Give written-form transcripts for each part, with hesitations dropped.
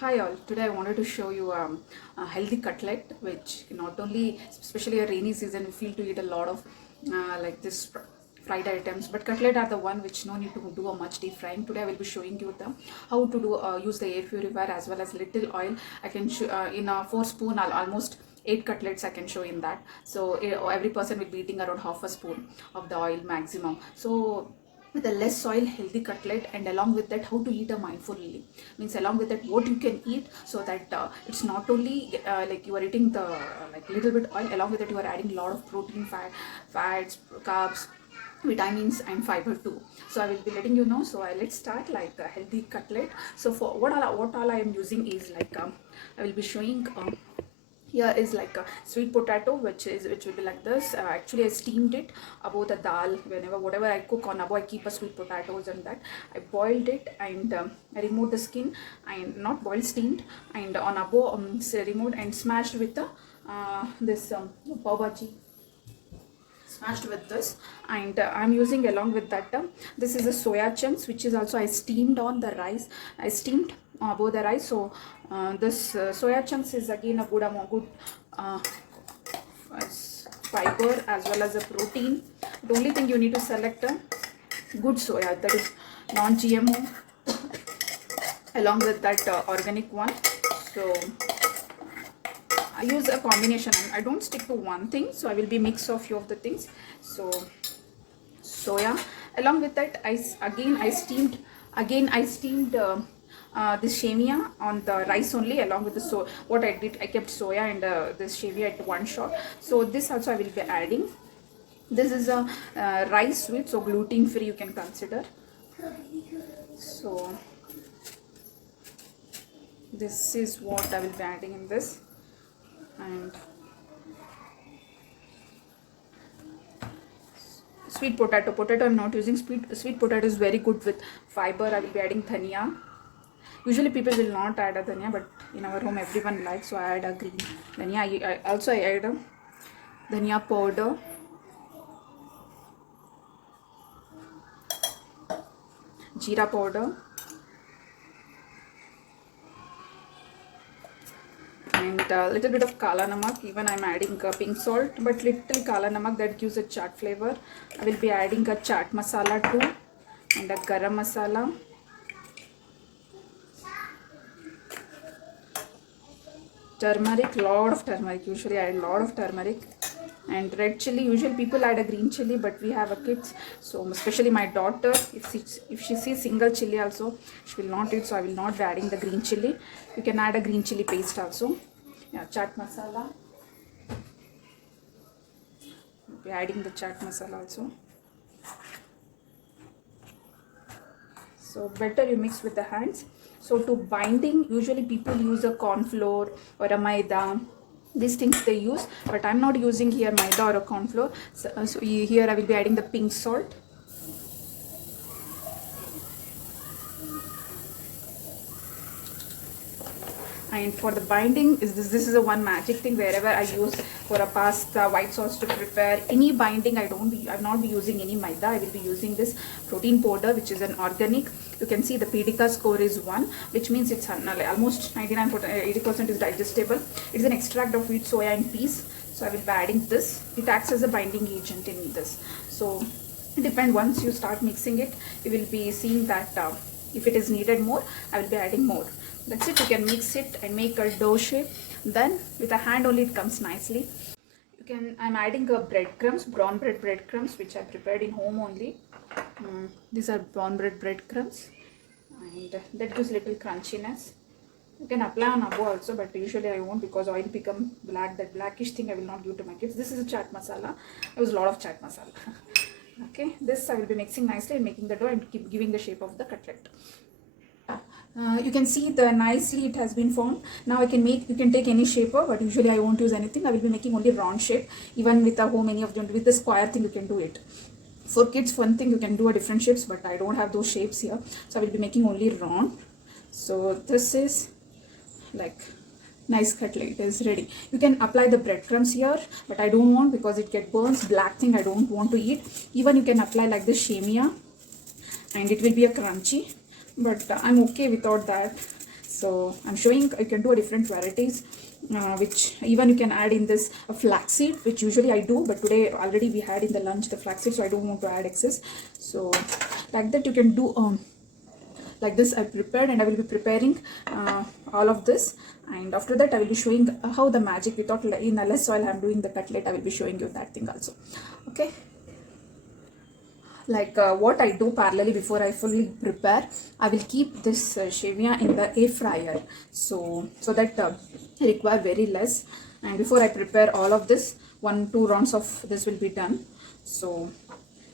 Hi all, today I wanted to show you a healthy cutlet which not only, especially a rainy season, we feel to eat a lot of like this fried items, but cutlet are the one which no need to do a much deep frying. Today I will be showing you the how to do use the air purifier as well as little oil. I can show in a 4 spoon I'll almost 8 cutlets I can show in that. So every person will be eating around half a spoon of the oil maximum. So with a less soil healthy cutlet, and along with that how to eat a mindfully, means along with that what you can eat, so that it's not only like you are eating the like little bit oil, along with that you are adding a lot of protein, fats, carbs, vitamins and fiber too. So I will be letting you know. So let's start like a healthy cutlet. So for what all I am using is like I will be showing here is like a sweet potato which will be like this. Actually I steamed it above the dal. Whenever whatever I cook on above, I keep a sweet potatoes, and that I boiled it, and I removed the skin, and not boiled, steamed, and on above removed and smashed with the this pav bhaji, smashed with this. And I'm using along with that this is a soya chunks, which is also I steamed on the rice. I steamed above the rice. So this soya chunks is again a good uh, fiber as well as a protein. The only thing you need to select a good soya, that is non-GMO, along with that organic one. So I use a combination. I don't stick to one thing, so I will be mix of few of the things. So soya, along with that I steamed this shamia on the rice only, along with the what I did, I kept soya and this shamia at one shot. So this also I will be adding. This is a rice sweet, so gluten free you can consider. So this is what I will be adding in this. And sweet potato I'm not using. Sweet potato is very good with fiber. I will be adding dhania. Usually people will not add a dhania, but in our home everyone likes, so I add a green dhania. I add a dhania powder, jeera powder, and a little bit of kala namak. Even I'm adding pink salt, but little kala namak, that gives a chaat flavor. I will be adding a chaat masala too, and a garam masala, turmeric, lot of turmeric. Usually I add a lot of turmeric, and red chili. Usually people add a green chili, but we have a kids, so especially my daughter, if she sees single chili also, she will not eat, so I will not be adding the green chili. You can add a green chili paste also. Yeah, chaat masala. We'll be adding the chaat masala also. So better you mix with the hands. So to binding, usually people use a corn flour or a maida. These things they use, but I'm not using here maida or a corn flour. So here I will be adding the pink salt. And for the binding is this is a one magic thing. Wherever I use for a pasta, white sauce to prepare any binding, I'll not be using any maida. I will be using this protein powder, which is an organic. You can see the PDCA score is 1, which means it's almost 80% is digestible. It's an extract of wheat, soya and peas. So I will be adding this. It acts as a binding agent in this. So it depends. Once you start mixing it, you will be seeing that if it is needed more, I will be adding more. That's it. You can mix it and make a dough shape. Then with a hand only it comes nicely. You can. I'm adding breadcrumbs, brown breadcrumbs, which I prepared in home only. These are brown breadcrumbs, and that gives little crunchiness. You can apply on above also, but usually I won't, because oil become black. That blackish thing I will not give to my kids. This is a chaat masala. I use a lot of chaat masala. Okay, this I will be mixing nicely and making the dough and keep giving the shape of the cutlet. You can see the nicely it has been formed. Now you can take any shaper, but usually I won't use anything. I will be making only round shape. Even with a home, any of them with the square thing you can do it. For kids, one thing you can do a different shapes, but I don't have those shapes here, so I will be making only round. So this is like nice cutlet is ready. You can apply the breadcrumbs here, but I don't want, because it get burns, black thing I don't want to eat. Even you can apply like this shamia, and it will be a crunchy, but I'm okay without that. So I'm showing you can do different varieties, which even you can add in this flaxseed, which usually I do, but today already we had in the lunch the flaxseed, so I don't want to add excess. So like that you can do like this I prepared, and I will be preparing all of this, and after that I will be showing how the magic without in a less oil I'm doing the cutlet. I will be showing you that thing also. Okay, like what I do parallelly before I fully prepare, I will keep this shavia in the air fryer, so that I require very less, and before I prepare all of this, 1-2 rounds of this will be done. So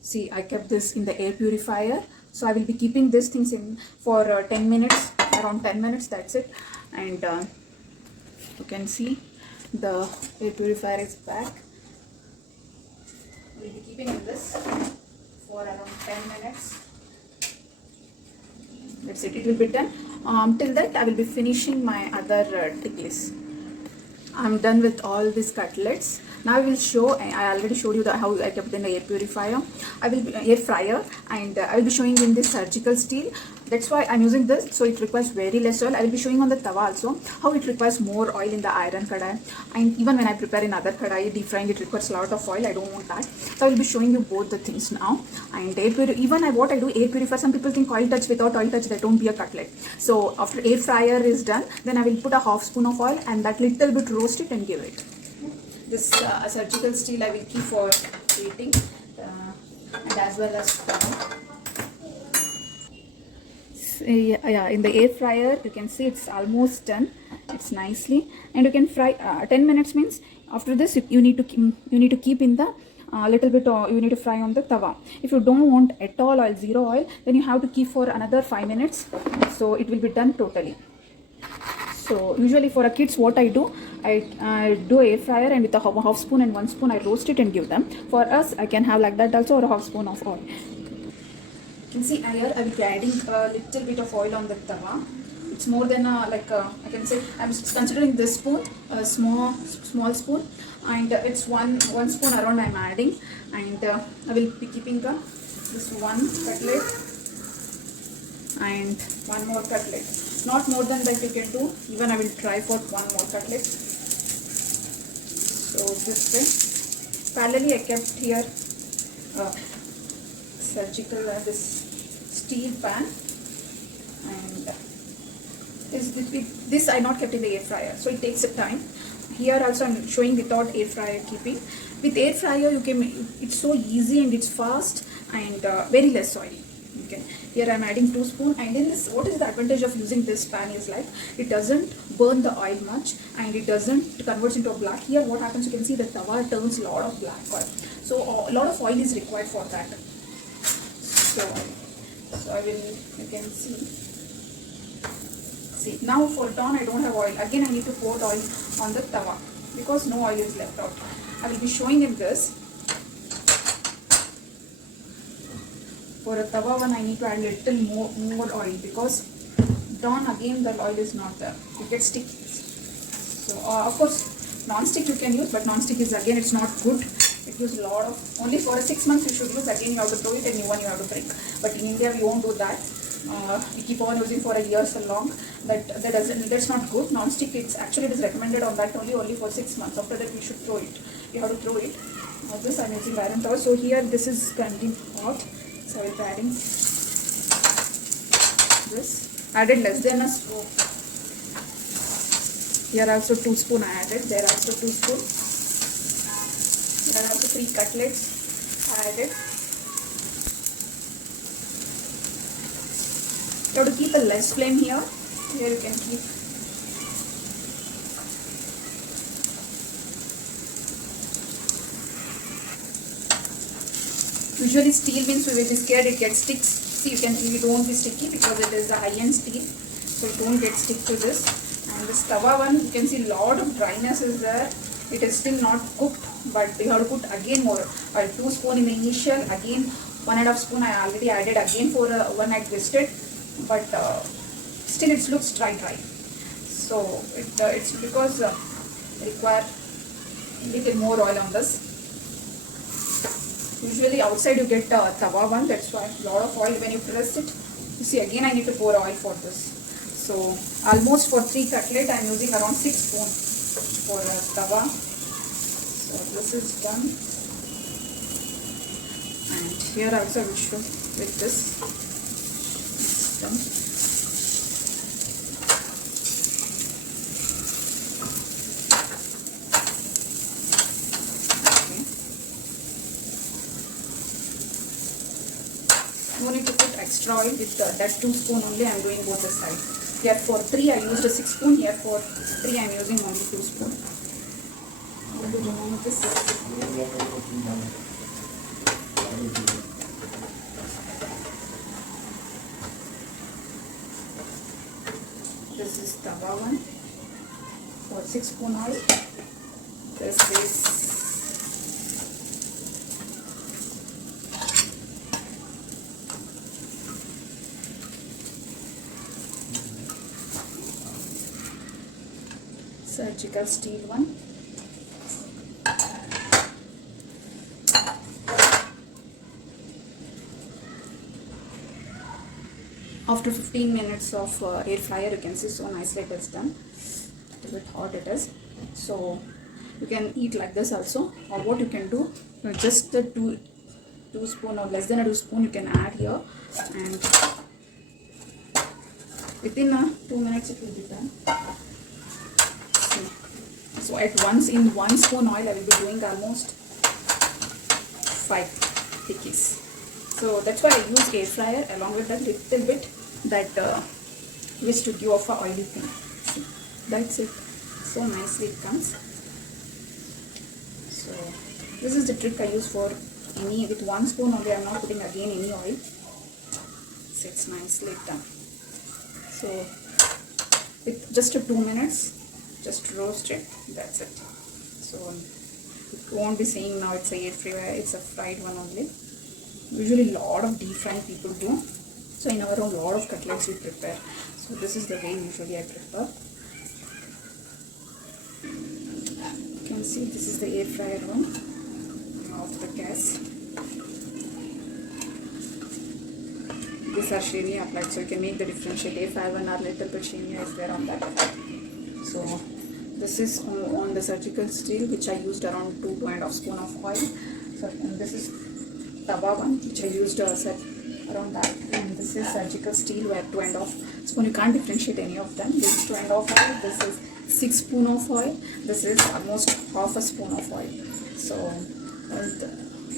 see, I kept this in the air purifier, so I will be keeping these things in for 10 minutes, around 10 minutes, that's it. And you can see the air purifier is back. We'll be keeping in this for around 10 minutes. That's it, it will be done. Till that I will be finishing my other tickles. I'm done with all these cutlets. Now I will show, I already showed you how I kept in the air purifier. I will be air fryer, and I will be showing in this surgical steel. That's why I'm using this, so it requires very less oil. I will be showing on the tawa also how it requires more oil in the iron kadai, and even when I prepare in other kadai deep frying, it requires a lot of oil. I don't want that, so I will be showing you both the things now. And what I do, air purifier, some people think oil touch, without oil touch that won't be a cutlet. So after air fryer is done, then I will put a half spoon of oil and that little bit roast it and give it. This surgical steel I will keep for heating, and as well as yeah, in the air fryer you can see it's almost done. It's nicely, and you can fry 10 minutes means after this you need to keep in the little bit, you need to fry on the tawa. If you don't want at all oil, zero oil, then you have to keep for another 5 minutes, so it will be done totally. So usually for a kids, what I do, I do air fryer, and with a half spoon and 1 spoon I roast it and give them. For us, I can have like that also, or a half spoon of oil. You can see here I will be adding a little bit of oil on the tawa. It's more than I can say, I'm considering this spoon, a small spoon, and it's one spoon around I'm adding, and I will be keeping this one cutlet and one more cutlet. Not more than that you can do. Even I will try for one more cutlet. So this way, parallelly I kept here surgical this steel pan, and this I not kept in the air fryer, so it takes a time. Here also I'm showing without air fryer keeping. With air fryer you can, it's so easy and it's fast and very less oily. Okay, here I'm adding 2 spoons, and in this, what is the advantage of using this pan is like it doesn't burn the oil much, and it doesn't convert into a black. Here what happens, you can see the tawa turns a lot of black oil, so a lot of oil is required for that. So I will, you can see now for dawn I don't have oil. Again I need to pour oil on the tawa because no oil is left out. I will be showing him this. For a tawa one, I need to add little more oil because dawn again the oil is not there. It gets sticky. So of course non-stick you can use, but non-stick is again it's not good. It gives a lot of, only for 6 months you should use. Again you have to throw it, and new one you have to bring. But in India we won't do that. We keep on using for a year so long. That's not good. Non-stick, it is recommended on that only for 6 months. After that we should throw it. You have to throw it. This I'm using iron towel. So here this is currently hot. So I will be adding this. Added less than a spoon. Here also 2 spoons I added. There also 2 spoons. There are also 3 cutlets I added. You have to keep a less flame here. Here you can keep. Usually steel means we will be scared it gets sticks. See, it won't be sticky because it is the high-end steel, so it won't get stick to this. And this tawa one, you can see a lot of dryness is there. It is still not cooked, but you have to put again more. 2 spoons in the initial, again 1.5 spoon I already added again for one I twisted, but still it looks dry. So it's because require little more oil on this. Usually outside you get tawa one, that's why a lot of oil when you press it. You see, again I need to pour oil for this. So almost for 3 cutlet I'm using around 6 spoon for tawa. So this is done, and here also I will show with this. It's done. Okay. No need to put extra oil. With that 2 spoon only I am doing both the side. Here for 3 I used a 6 spoon. Here for 3 I am using only 2 spoon. I'm going to remove this. This is tawa one for 6 spoon oil. This is surgical steel one. After 15 minutes of air fryer, you can see so nicely it is done. A little bit hot it is. So you can eat like this also, or what you can do, just the two spoon or less than a 2 spoon you can add here, and within 2 minutes it will be done. So at once in 1 spoon oil I will be doing almost 5 tikkis. So that's why I use air fryer along with that little bit that which to give off a oily thing. See, that's it. So nicely it comes. So this is the trick I use for any, with 1 spoon only. I am not putting again any oil. So it's nicely done. So with just 2 minutes, just roast it. That's it. So you won't be saying now it's a air fryer. It's a fried one only. Usually a lot of deep frying people do. So in our home, a lot of cutlets we prepare. So this is the way usually I prepare. You can see this is the air fryer one. Off the gas. These are shavia applied, so you can make the differentiate. Air fryer one or little bit shavia is there on that. So this is on the surgical steel, which I used around 2.5 spoon of oil. So and this is tawa one, which I used around that, and this is surgical steel where 2.5 spoon. You can't differentiate any of them. This is 2.5 oil. This is 6 spoon of oil. This is almost half a spoon of oil. So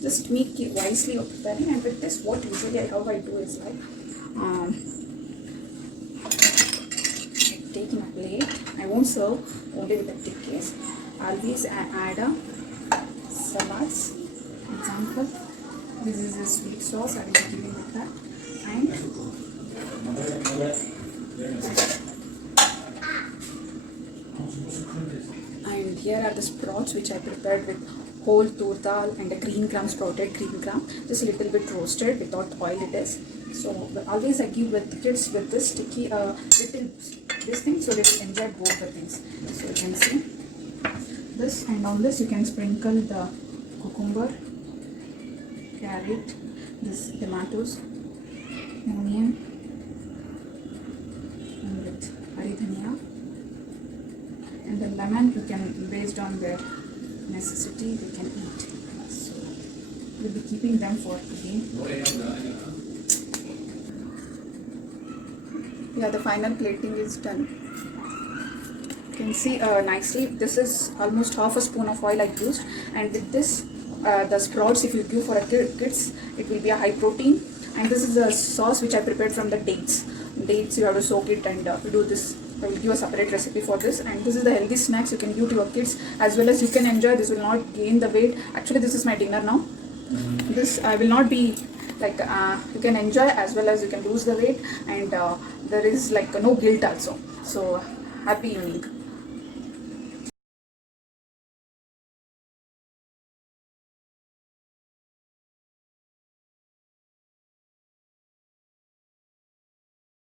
just make it wisely of preparing. And with this, what usually how I do is like take in a plate. I won't serve only with the tikkis. Always add a salads. Example, this is a sweet sauce. I will be giving it that. And here are the sprouts which I prepared with whole tur dal and a green gram, sprouted green gram, just a little bit roasted without oil it is. So always I give with kids with this sticky little this thing, so they will enjoy both the things. So you can see this, and on this you can sprinkle the cucumber, carrot, this tomatoes, onion, and with hari dhania, and the lemon you can, based on their necessity, they can eat. So we'll be keeping them for today. Yeah, the final plating is done. You can see nicely. This is almost half a spoon of oil I used, and with this the sprouts, if you give for a kids, it will be a high protein. And this is a sauce which I prepared from the dates. Dates you have to soak it, and you do this. I will give a separate recipe for this. And this is the healthy snacks you can give to your kids, as well as you can enjoy. This will not gain the weight. Actually, this is my dinner now. This I will not be like you can enjoy as well as you can lose the weight, and there is like no guilt also. So happy evening.